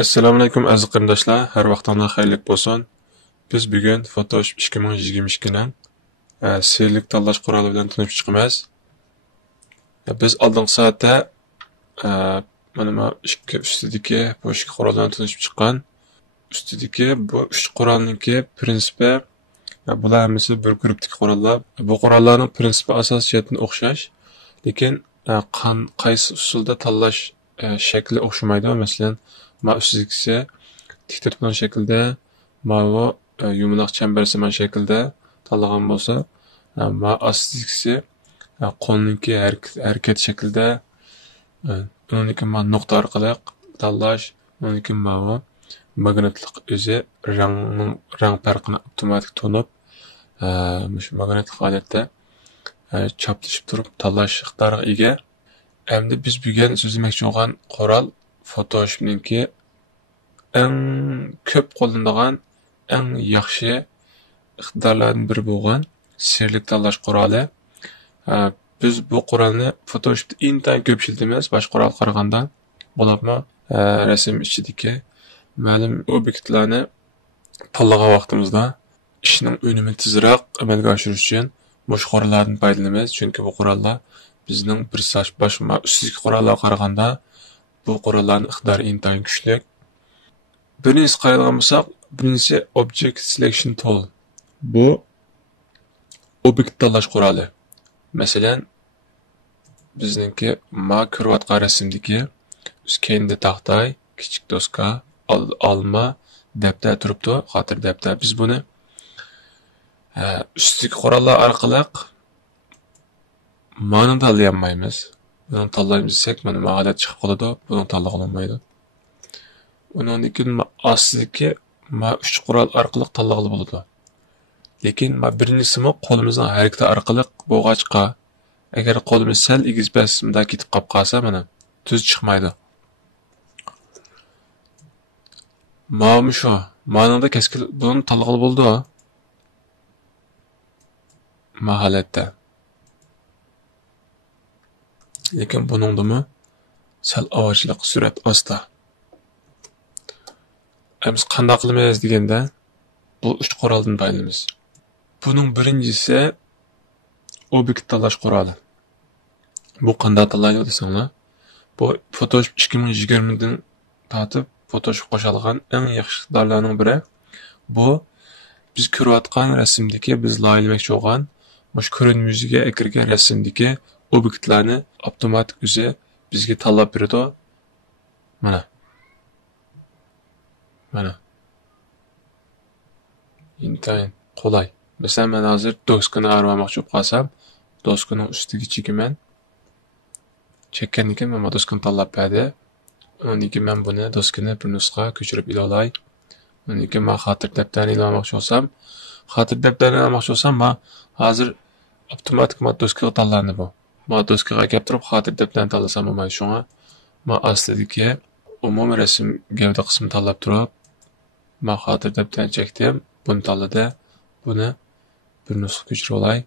Assalomu alaykum aziz qarindoshlar, har vaqtinglar xayrli bo'lsin. Biz bugun Photoshop 2022 ning serlik tanlash quroli bilan tanishib chiqamiz. Biz oldingi soatda mana ikki ustidagi bu ikki qurol bilan tanishib chiqqan. Ustidagi bu uch qurolningki prinsipi bular hammasi bir guruhdagi qurollar. Bu qurollarning prinsipi asosiyatdan o'xshash, lekin qaysi usulda tanlash shakli o'xshamaydi. Masalan, ustidagisi tik turgan shaklda, mavi yumaloq chambarsimon shaklda tanlagan bo'lsa, astidagisi qo'lninki harakat shaklida, uniki nuqta orqali tanlash, uniki mavi magnetlik o'zi rang farqini avtomatik to'nib, shu magnetlik holatda choplashib turib tanlash iqtidoriga ega. Endi biz bugun so'zlamoqchi bo'lgan qurol Photoshop'ninki eng ko'p qo'llanilgan, eng yaxshi iqtidorlardan biri bo'lgan serlik tanlash quroli. Biz bu qurolni Photoshop'da intayin ko'p ishlatamiz boshqa qurolga qaraganda. Bo'libmi, rasm ichidagi ma'lum obyektlarni tanlagan vaqtimizda ishning unumini tezroq amalga oshirish uchun bu qurollardan foydalanamiz. Chunki bu qurollar bizning bir boshqa ustidagi qurollarga qaraganda bu qurollarning iqtidori intayin kuchli. Birinchisi qaraydigan bo'lsak, birinchisi Object Selection Tool. Bu obyekt tanlash quroli. Masalan, bizningki ko'rayotgan rasmdagi keyinda taxtay, kichik doska, olma, daftar turibdi, xotir daftar. Biz buni ustidagi qurollar orqali ma'ni tanlayolmaymiz. Buni tanlaymiz desak, mana bu holat chiqib qoladi, buni tanlay olmaydi. Undan keyin astidagi uch qurol orqali tanlag'ili bo'ladi. Lekin birinchisi qo'limizning harakati orqali bo'lg'achqa, agar qo'limiz sal egiz basimda ketib qolib qolsa, mana tuz chiqmaydi. Ma'mi shu. Ma'noda keskin buni tanlag'ili bo'ldi. Maholatda. Lekin buningdimi sal avojliq surat osta. Biz qanday qilamiz deganda, bu uch quroldan foydalanamiz. Buning birinchisi obyekt tanlash quroli. Bu qanday tanlaydi desanglar, bu Photoshop 2020 dan tortib Photoshop qo'shilgan eng yaxshi iqtidorlarning biri. Bu biz ko'rayotgan rasmdagi, biz loyihamoqchi bo'lgan, mush ko'rinmaga kirgan rasmdagi obyektlarni avtomatik o'zi bizga tanlab beradi. Mana. Intayin qulay. Mesela ben hazır doskani aramamoqchi bo'lib qolsam, doskaning ustiga chekaman. Chekkandan keyin men doskani tanlab berdi. Undan keyin men buni doskani bir nusxa ko'chirib ilolay. Undan keyin men xotir daftarini ilolamoqchi bo'lsam, men hozir avtomatik doskaga tanlandi bu. Men doskaga kelib turib xotir daftarini tanlasam bo'lmaydi. Shunga men astidagi umumiy rasm gavda qismini tanlab turib, men xotir daftarini chekdim. Bunu tanladı. Bunu bir nusxa ko'chirib olay.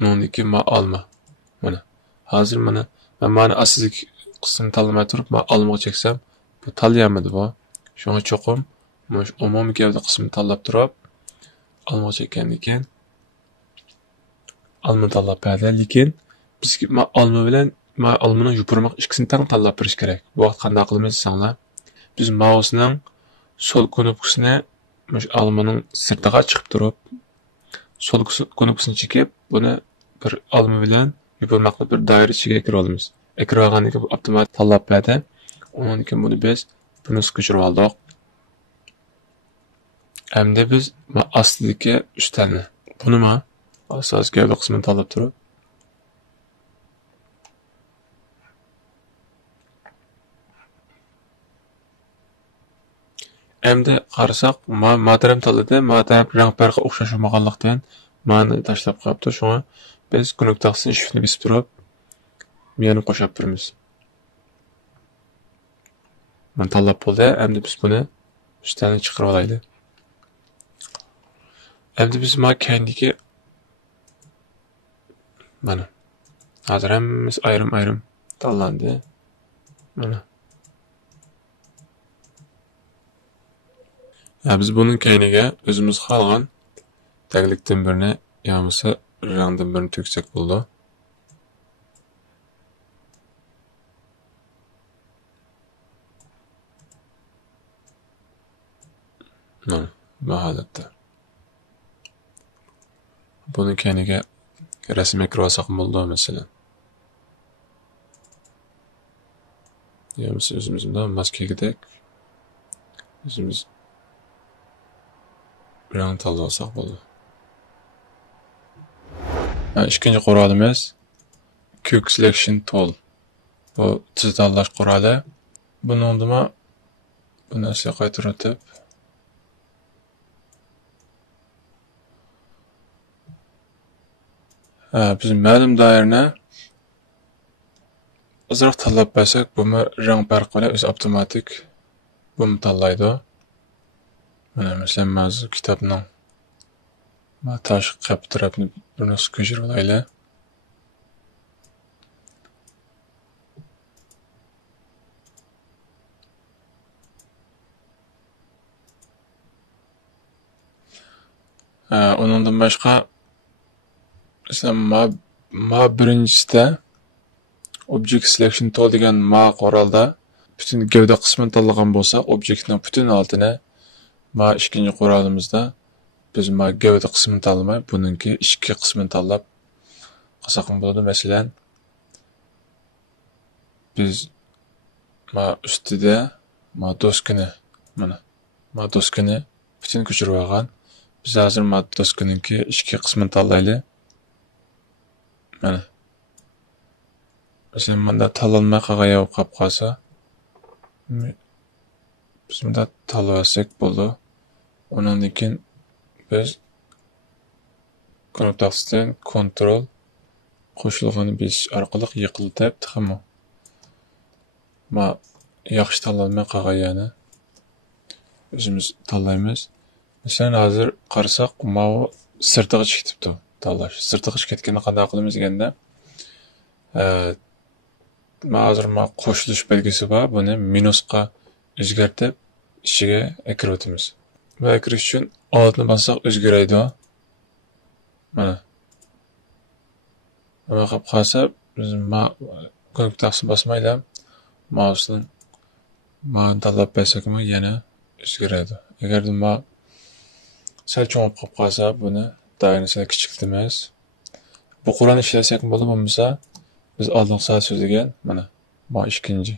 Undan keyin men olma. Mana. Hozir mana men astidagi qismini tanlamay turib, men olmaga cheksam, bu tanlayolmadi bu. Shunga cho'qim umumiy gavda qismini tanlab turib, olmaga chekkandan keyin olma tanlab berdi. Lekin bizga olma bilan olmaning yupurmoq ikkisini tanlab berish kerak. Bu vaqt qanday qilamiz desanglar, biz mousening sol knopkasini olmaning sirtiga chiqib turib, sol knopkasini chekib, buni bir olma bilan yupurmoqni bir doira ichiga kirib olamiz. Kirib olgandan keyin avtomatik tanlab berdi. Undan keyin buni biz bir nusxa ko'chirib oldik. Endi biz astidagi ustalni, buni asosiy gavda qismini tanlab turib, endi qarasak, material tanladi, material rang farqi o'xshash bo'lmaganlikdan ma'ni tashlab qo'yibdi. Shunga biz knopkasini shiftni bosib turib, meni qo'shib beramiz. Men tanlab bo'ldi. Endi biz buni ustalni chiqarib olaylik. Endi biz kendiki mana hozir hammasi ayrim tanlandi. Mana Biz bunun keyniga özümüz xalgan taglikdan birini yamısı rangdan birini töksek bo'ldi. Bu holatda. Bunun keyniga rasmga kirib olsak bo'ldi masalan. Yamısı özümüzden maskegidek özümüz rang tanlab olsak bo'ldi. İkinci qurolimiz Quick Selection Tool. Bu tez tanlash quroli. Buni undima bu narsaga qaytarib o'tib biz ma'lum doirani ozroq tanlab bersak, buni rang farqi bilan o'zi avtomatik buni tanlaydi. Mana masalan, mavzu kitobning tashqi qap tarafini bir nusxa ko'chirib olaylik. Onundan başqa mesela ma birinchisida Object Selection Tool degan ma qurolda bütün gövde qismini tanlagan bo'lsak, obyektning bütün altini ma ikkinchi qurolimizda biz ma gövde qismini tanlamay, buningki ikki qismini tanlab qilsak bo'ladi. Masalan, biz ma ustida ma doskini ma doskini bütün ko'chirib olgan. Biz hozir ma doskininki ikki qismini tanlaylik. Mana. Mesela bunda tanlanmay qolgan qolib qolsa, biz bunda tanlasak bo'ldi. Ondan keyin biz kontaktdan kontrol qo'shilg'ini besish orqali yiqilib tixmi. Ma yaxshi tanlanmay qolganini o'zimiz tanlaymiz. Mesela hozir qarasak, ma sirtiga chiqibdi tanlash. Sirtiga chiqayotganda qanday qilamiz deganda, hozir qo'shilish belgisi bor. Buni minusga o'zgartirib ichiga kirib o'tamiz. Va kirish uchun altni bossak o'zgaradi. Mana. Nima qilib qolsa, biz kontaktni bosmaylar, mouse'ni tanlab bersak yana o'zgaradi. Agar sal cho'ngib qolib qolsa, buni doirasini kichiktiramiz. Bu qurolni ishlasak bo'lmasa, biz oldingi soat so'zlagan mana ikkinchi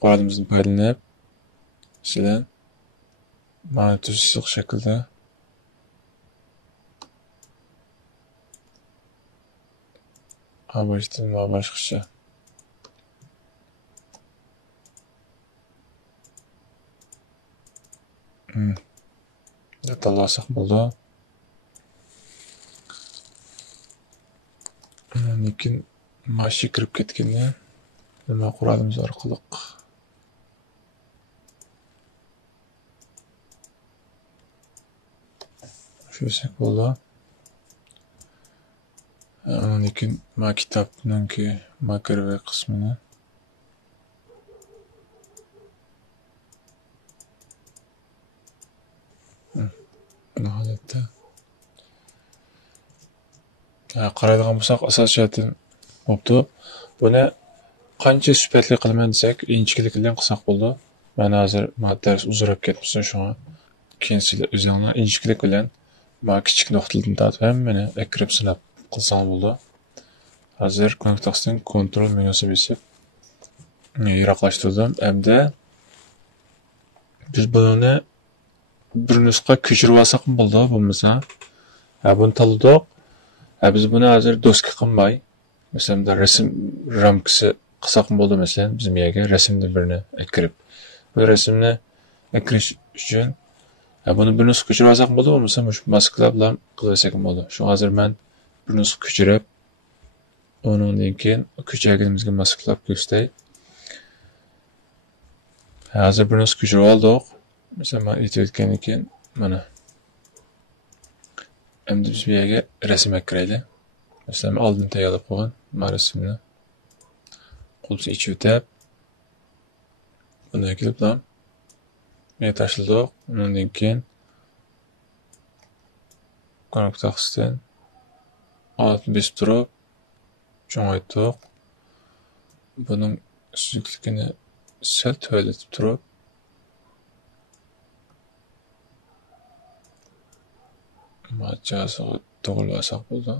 qurolimizni foydalanib sizlar mana tuzsiq shaklda boshqacha tanlasak bo'ldi. Lekin mashi kirib ketganda nima qurolimiz orqali shusak bo'ldi. Lekin kitobninki kirve qismini bu holatda qaraydigan bo'lsak, asosiyatdan bo'pti. Buni qancha sifatli qilaman desak, inchiklik bilan qilsak bo'ldi. Mana hozir dars uzrab ketmasa, shunga keyin sizlar o'zingizlar inchiklik bilan kichik nuqtalarni tatib hammani akirib sinab qilsang bo'ldi. Hozir kontaktdan kontrol menyusi bosib yiroqlashtirdim. Endi biz buni bir nusxa ko'chirib olsak bo'ldi, bo'lmasa. Buni tanladik. Biz buni hozir doska qilmay, masalan, rasm ramkasi qilsak bo'ldi, masalan, biz bu yerga rasmni birini akirib. Bu rasmni akirish uchun buni bir nusxa ko'chirib olsak bo'ldi, bo'lmasa, shu masklar bilan qilsak bo'ldi. Shu hozir men bir nusxa ko'chirib, undan keyin ko'chirganimizga masklab ko'rsatay. Hozir bir nusxa ko'chirib oldik. Masalan, men aytayotgandan keyin mana endi biz bu yerga rasm akiraylik. Masalan, oldin tayyorlab qo'ygan rasmni qo'lsa ichib o'tab, buni akirib tashladik. Undan keyin ko'mak taqsidan altni besib turib, cho'ngaytdik. Buning suyuqligini sal tövletib turib, majjasiga to'g'rilvasak bo'ldi.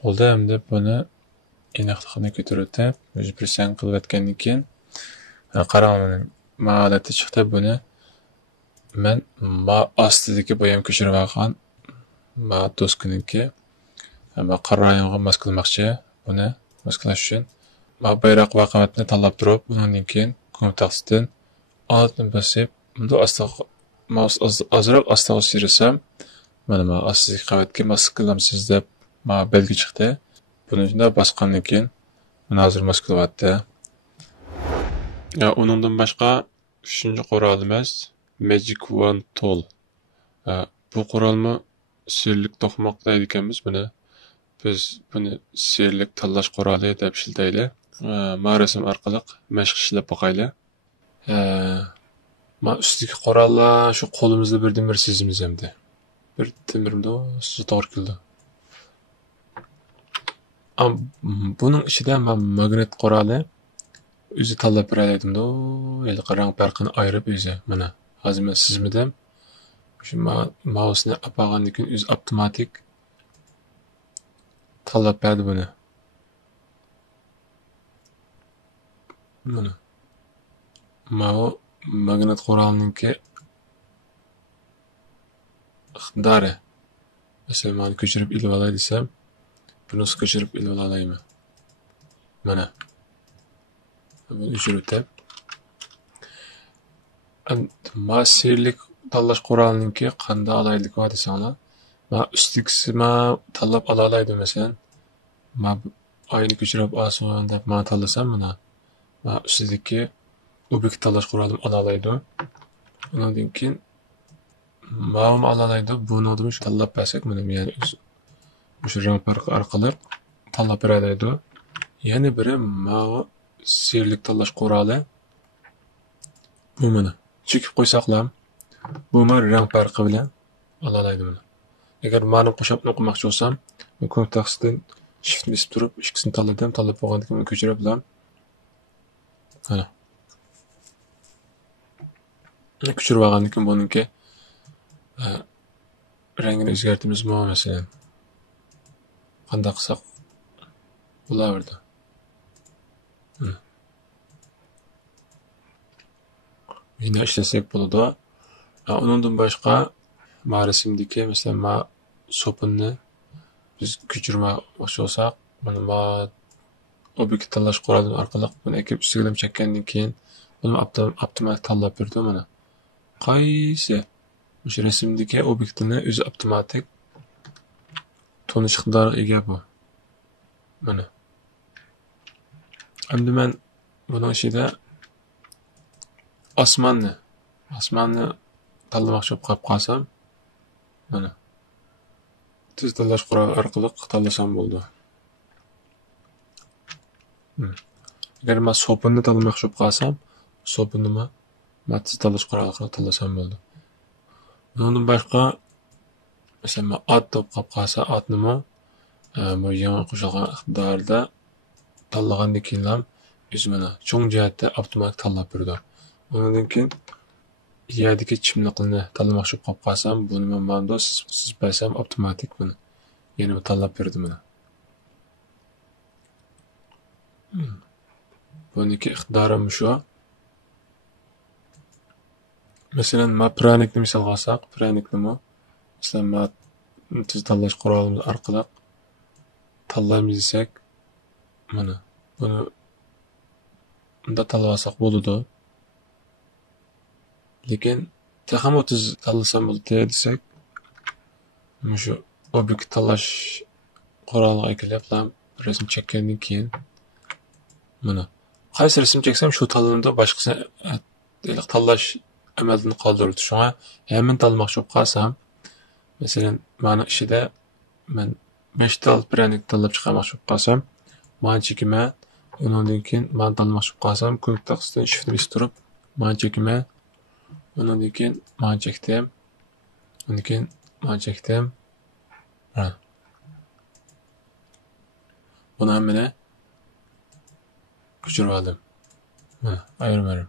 Bo'ldi, endi buni inoqlikni ko'tarib o'tib, o'zi pressang qilib o'tgandan keyin qarog'ini holatda chiqdi. Buni men ostidagi bo'yam ko'chirib olgan do'skiniki qarorayonga maskalamoqchi. Buni maskalash uchun bayroq vaqamatni tanlab turib, undan keyin ko'mtaqsidan altni bosib, bunda ozroq ostiga sirsam, mana ostidagi qavatga maskalamsiz deb belgi chiqdi. Buni shunday bosgandan keyin mana hozir maskalayapti. Uningdan boshqa 3-chi qurolimiz Magic Wand Tool. Bu qurolni sirlik to'qmoq deydi ekanmiz buni. Biz buni sirlik tanlash quroli deb ishlataylik. Rasm orqali mashq ishlab boqaylik. Ustidagi qurollar shu qo'limizda birdan-bir sezimiz endi. Birdan-birimda siz to'g'ri keldi. Buning ichida magnet quroli o'zi tanlab beraydim-da. Endi rang farqini ayirib o'zi mana hozir men sizmidim. Shu mouseni apagandan keyin o'zi avtomatik tanlab berdi buni. Mana magnet qurolininki iqtidori. Masalan, men ko'chirib ilib olay desam, buni ko'chirib ilib olayman. Mana bunu o'chirib o'tib. Sirlik tanlash qurolininki qanday olaylik desanglar, men ustigisi tanlab olaydim masalan. Men oyni ko'chirib olsam deb men tanlasam mana ustidagi obyekt tanlash qurolini olaydi. Undan keyin ma'lum olaydi. Buni o'zim tanlab bersak, mana men o'sha rang farqi orqali tanlab beraydi. Yana biri sirlik tanlash quroli. Bu mana chekib qo'ysaqlar, bu rang farqi bilan olaydi buni. Agar ma'lum qo'shimcha o'qimoqchi bo'lsam, men kontaktdan shift bosib turib, ikkisini tanladim, tanlab bo'lgandan keyin ko'chirib bilan mana ko'chirib olgandan keyin buningki rangini o'zgartiramiz masalan. Qanday qilsak bo'laverdi. Yine ishlasak bo'ladi. Undan boshqa rasmdagi masalan sopinni biz ko'chirmoqchi bo'lsak, mana obyekt tanlash quroli orqali buni ekib ustiga chekkandan keyin buni avtomatik tanlab berdi mana. Qaysi o'sha rasmdagi obyektini o'zi avtomatik tonish iqtidoriga ega bu. Mana. Endi men buning ichida osmonni tanlamoqchi bo'lib qolsam, mana tez tanlash quroli orqali tanlasam bo'ldi. Agar men sopinni tanlamoqchi bo'lib qolsam, sopinni men tez tanlash quroli orqali tanlasam bo'ldi. Bundan boshqa masalan ot deb qolsa, otni bu yangi qo'shilgan iqtidorda tanlagandan keyin ham o'zi mana cho'ng jihatda avtomatik tanlab berdi. Undan keyin yerdagi chimliqni tanlamoqchi bo'lib qolsam, buni men siz bersam avtomatik buni yana tanlab berdi mana. Buniki iqtidorim shu. Masalan, men pranikni misol olsak, pranikni masalan men tez tanlash qurolimiz orqali tanlaymiz desak, mana buni unda tanlab olsak bo'ladi. Lekin texam o'tiz tanlasam bo'ldi desak, shu obyekt tanlash quroliga kelib, rasm chekkandan keyin Mana. Qaysi resim çeksem şu tanlanıda başqasını tanlash amalini qoldirdi. Şuna hemen tanlamoqchi bo'lib qolsam, masalan, mana ishida men 5 ta pryanik tanlab chiqarmoqchi bo'lib qolsam, mana chekima, undan keyin men tanlamoqchi bo'lib qolsam, ko'k taqsidan shiftni bosib turib, mana chekima, undan keyin mana chekdim, undan keyin mana chekdim. Ha. Buni hammani ko'chirib oldim. Mana, ayirmadim.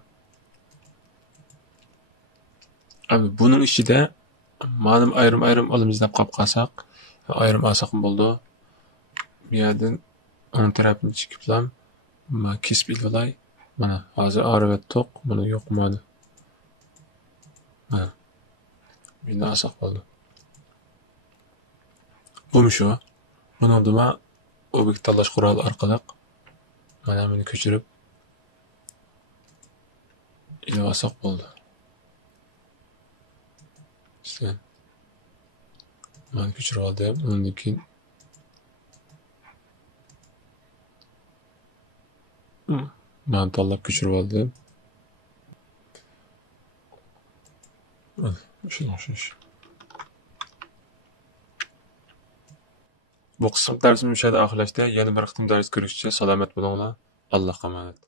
Abi bunun içinde madem ayrım elimizden qolib qolsak, ayrım alsak bo'ldi. Bu yerdan onun tarafini chekiblam, mana kesib olay. Mana hozir arvet to'q, mana yo'qmadi. Mana. Buni alsak bo'ldi. Bu shu. Buni dima obyekt tanlash quroli orqali mana buni ko'chirib ilib bo'ldi. İşte ben ko'chirib oldim. Undan keyin ben tanlab ko'chirib oldim. Shunga o'xshash. Bu qism darsimiz o'shada oxirlashdi. Yana bir qism dars ko'rishgacha salomat bo'linglar. Allohga emanet.